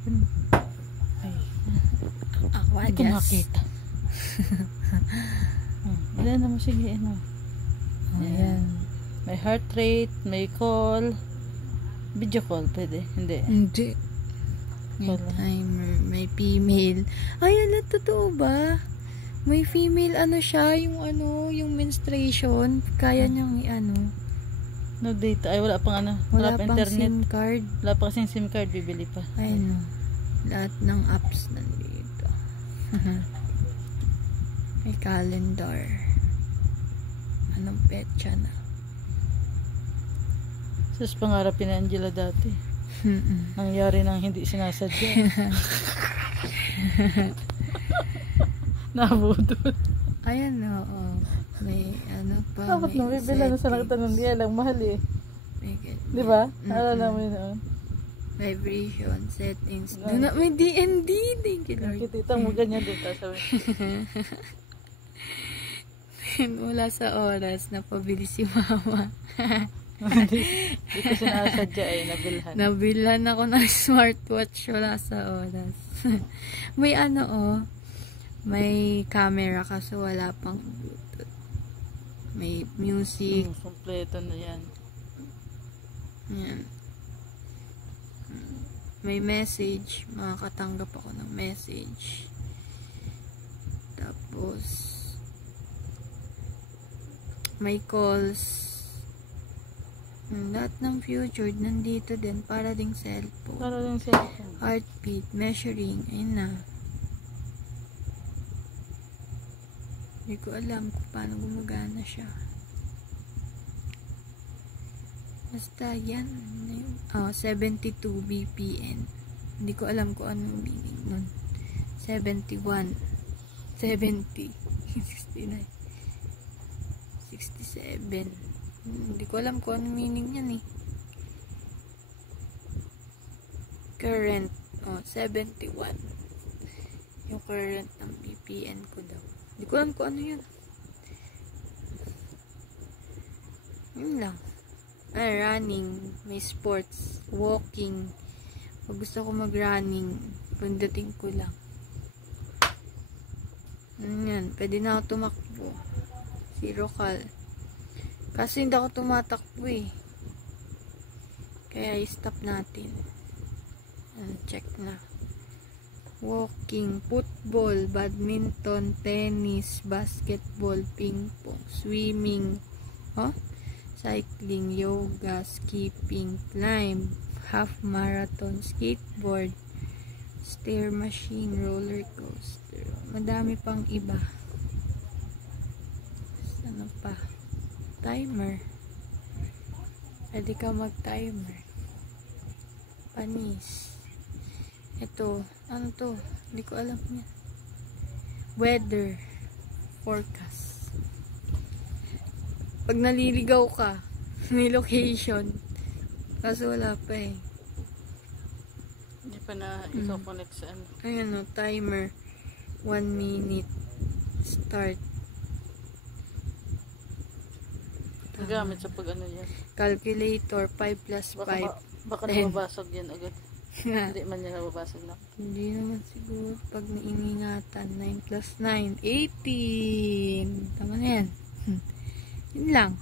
Hanapin mo. Ay. Hindi ko makita. Wala naman, sige, ano. Ayan. May heart rate, may call. Video call, pwede? Hindi. Hindi. May timer, may female. Ay, ano, totoo ba? May female, ano siya, yung menstruation. Kaya niyang No data. Ay, wala pang wala pang pang internet. SIM card. Wala pa kasing SIM card, bibili pa. Ay, no. Lahat ng apps nandito. May calendar. Anong petsa na? Sus, pangarapin na Angela dati. Nangyari nang hindi sinasadya. Nabudol. Ayan, oo. May pa. Dapat nung bibila na sa nakatanong niya lang mahal eh. Di ba? Alala mo yun noon. Vibration settings. Do not may DND. Thank you, Lord. Nakikita mo ganyan dito. Sabi. Wala sa oras. Napabili si mama. Hindi ko sinasadya eh. Nabilhan. Nabilhan ako ng smartwatch. Wala sa oras. May may camera kaso wala pang Bluetooth. May music. Kompleto na yan. Yan. May message. Makakatanggap ako ng message. Tapos may calls. Lahat ng future nandito din. Para ding cellphone. Para ding cellphone. Heartbeat. Measuring. Ayun na. Hindi ko alam kung paano gumagana siya. Basta yan. 72 BPM. Hindi ko alam kung anong meaning nun. 71. 70. 69. 67. Hindi ko alam kung anong meaning yan eh. Current. 71. Yung current ng BPM ko daw. Hindi ko alam kung ano yun. Yun lang. Running. May sports. Walking. Pag gusto ko mag-running, pagdating ko lang. Yan. Pwede na ako tumakbo. Zero cal. Kasi hindi ako tumatakbo eh. Kaya i-stop natin. Check na. Walking, football, badminton, tennis, basketball, ping pong, swimming, cycling, yoga, skipping, climb, half marathon, skateboard, stair machine, roller coaster. Madami pang iba. Ano pa? Timer. Pwede ka mag-timer. Panis. Ito. Ano to? Hindi ko alam yan. Weather. Forecast. Pag naliligaw ka, may location. Kaso wala pa eh. Hindi pa na i-connect sa Ayan timer. 1 minute. Start. Gamit sa pag yan. Calculator 5 plus 5. Baka nababasag yan agad. Hindi man yan nababasag na. Hindi naman siguro. Pag nainingatan 9 plus 9 18. Tama na yan. Yun lang.